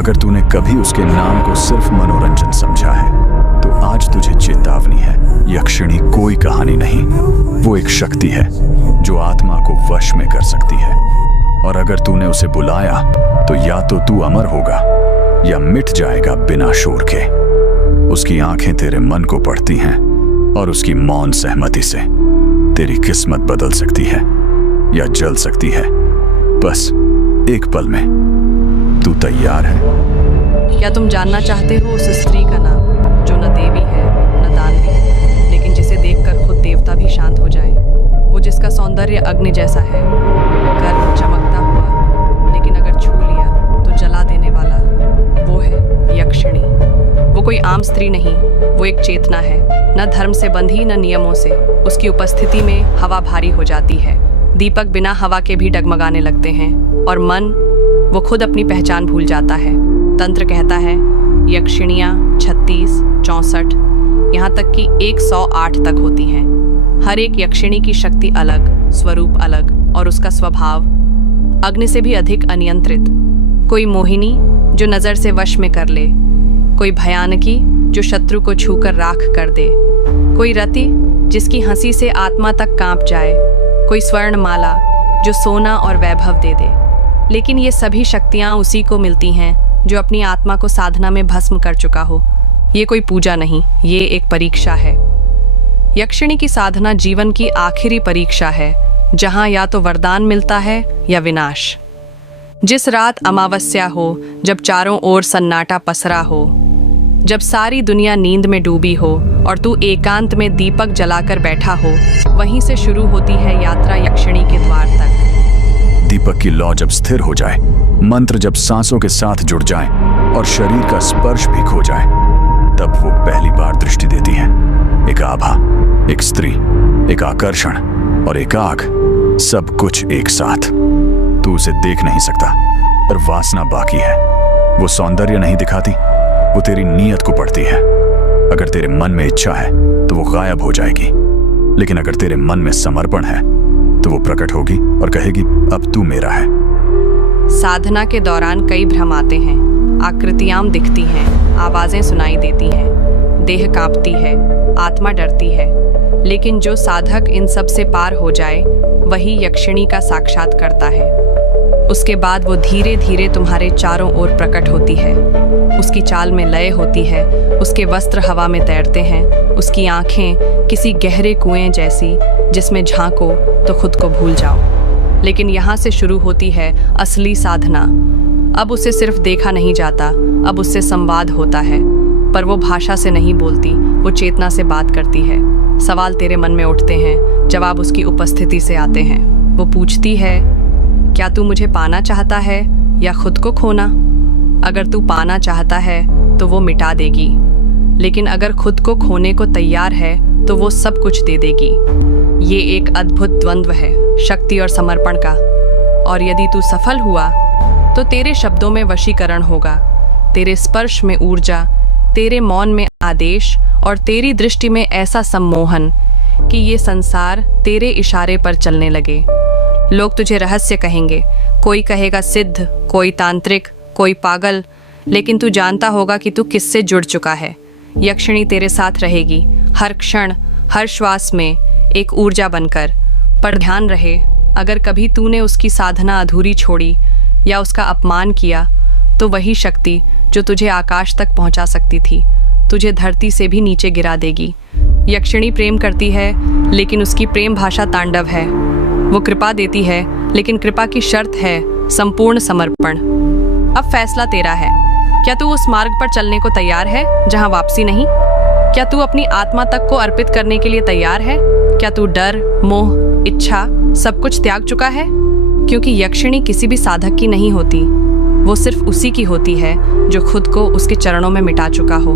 अगर तूने कभी उसके नाम को सिर्फ मनोरंजन समझा है तो आज तुझे चेतावनी है। यक्षिणी कोई कहानी नहीं, वो एक शक्ति है जो आत्मा को वश में कर सकती है। और अगर तूने उसे बुलाया तो या तो तू अमर होगा या मिट जाएगा बिना शोर के। उसकी आंखें तेरे मन को पढ़ती हैं और उसकी मौन सहमति से तेरी किस्मत बदल सकती है या जल सकती है, बस एक पल में। तू तैयार है? क्या तुम जानना चाहते हो उस स्त्री का नाम जो न देवी है न दानवी, लेकिन जिसे देखकर खुद देवता भी शांत हो जाए? वो जिसका सौंदर्य अग्नि जैसा है, गर्व चमकता हुआ, लेकिन अगर छू लिया तो जला देने वाला। वो है यक्षिणी। वो कोई आम स्त्री नहीं, वो एक चेतना है, न धर्म से बंधी न नियमों से। उसकी उपस्थिति में हवा भारी हो जाती है, दीपक बिना हवा के भी डगमगाने लगते हैं, और मन वो खुद अपनी पहचान भूल जाता है। तंत्र कहता है यक्षिणियाँ 36, 64, यहाँ तक कि 108 तक होती हैं। हर एक यक्षिणी की शक्ति अलग, स्वरूप अलग, और उसका स्वभाव अग्नि से भी अधिक अनियंत्रित। कोई मोहिनी जो नज़र से वश में कर ले, कोई भयानकी जो शत्रु को छूकर राख कर दे, कोई रति जिसकी हंसी से आत्मा तक कांप जाए, कोई स्वर्णमाला जो सोना और वैभव दे दे। लेकिन ये सभी शक्तियाँ उसी को मिलती हैं जो अपनी आत्मा को साधना में भस्म कर चुका हो। ये कोई पूजा नहीं, ये एक परीक्षा है। यक्षिणी की साधना जीवन की आखिरी परीक्षा है, जहाँ या तो वरदान मिलता है या विनाश। जिस रात अमावस्या हो, जब चारों ओर सन्नाटा पसरा हो, जब सारी दुनिया नींद में डूबी हो और तू एकांत में दीपक जलाकर बैठा हो, वहीं से शुरू होती है यात्रा यक्षिणी के द्वार तक। दीपक की लौ जब स्थिर हो जाए, मंत्र जब सांसों के साथ जुड़ जाए और शरीर का स्पर्श भी खो जाए, तब वो पहली बार दृष्टि देती है। एक आभा, एक स्त्री, एक आकर्षण और एक आग, सब कुछ एक साथ। तू उसे देख नहीं सकता, पर वासना बाकी है। वो सौंदर्य नहीं दिखाती, वो तेरी नीयत को पढ़ती है। अगर तेरे मन में इच्छा है तो वो गायब हो जाएगी, लेकिन अगर तेरे मन में समर्पण है तो वो प्रकट होगी और कहेगी अब तू मेरा है। साधना के दौरान कई भ्रम आते हैं, आकृतियां दिखती हैं, आवाजें सुनाई देती हैं, देह कांपती है, आत्मा डरती है। लेकिन जो साधक इन सब से पार हो जाए, वही यक्षिणी का साक्षात करता है। उसके बाद वो धीरे धीरे तुम्हारे चारों ओर प्रकट होती है। उसकी चाल में लय होती है, उसके वस्त्र हवा में तैरते हैं, उसकी आंखें किसी गहरे कुएं जैसी, जिसमें झांको तो खुद को भूल जाओ। लेकिन यहाँ से शुरू होती है असली साधना। अब उसे सिर्फ देखा नहीं जाता, अब उससे संवाद होता है। पर वो भाषा से नहीं बोलती, वो चेतना से बात करती है। सवाल तेरे मन में उठते हैं, जवाब उसकी उपस्थिति से आते हैं। वो पूछती है, क्या तू मुझे पाना चाहता है या खुद को खोना? अगर तू पाना चाहता है तो वो मिटा देगी, लेकिन अगर खुद को खोने को तैयार है तो वो सब कुछ दे देगी। ये एक अद्भुत द्वंद्व है, शक्ति और समर्पण का। और यदि तू सफल हुआ तो तेरे शब्दों में वशीकरण होगा, तेरे स्पर्श में ऊर्जा, तेरे मौन में आदेश, और तेरी दृष्टि में ऐसा सम्मोहन कि ये संसार तेरे इशारे पर चलने लगे। लोग तुझे रहस्य कहेंगे, कोई कहेगा सिद्ध, कोई तांत्रिक, कोई पागल, लेकिन तू जानता होगा कि तू किससे जुड़ चुका है। यक्षिणी तेरे साथ रहेगी, हर क्षण, हर श्वास में एक ऊर्जा बनकर। पर ध्यान रहे, अगर कभी तूने उसकी साधना अधूरी छोड़ी या उसका अपमान किया, तो वही शक्ति जो तुझे आकाश तक पहुंचा सकती थी, तुझे धरती से भी नीचे गिरा देगी। यक्षिणी प्रेम करती है, लेकिन उसकी प्रेम भाषा तांडव है। वो कृपा देती है, लेकिन कृपा की शर्त है संपूर्ण समर्पण। अब फैसला तेरा है। क्या तू उस मार्ग पर चलने को तैयार है जहां वापसी नहीं? क्या तू अपनी आत्मा तक को अर्पित करने के लिए तैयार है? क्या तू डर, मोह, इच्छा सब कुछ त्याग चुका है? क्योंकि यक्षिणी किसी भी साधक की नहीं होती, वो सिर्फ उसी की होती है जो खुद को उसके चरणों में मिटा चुका हो।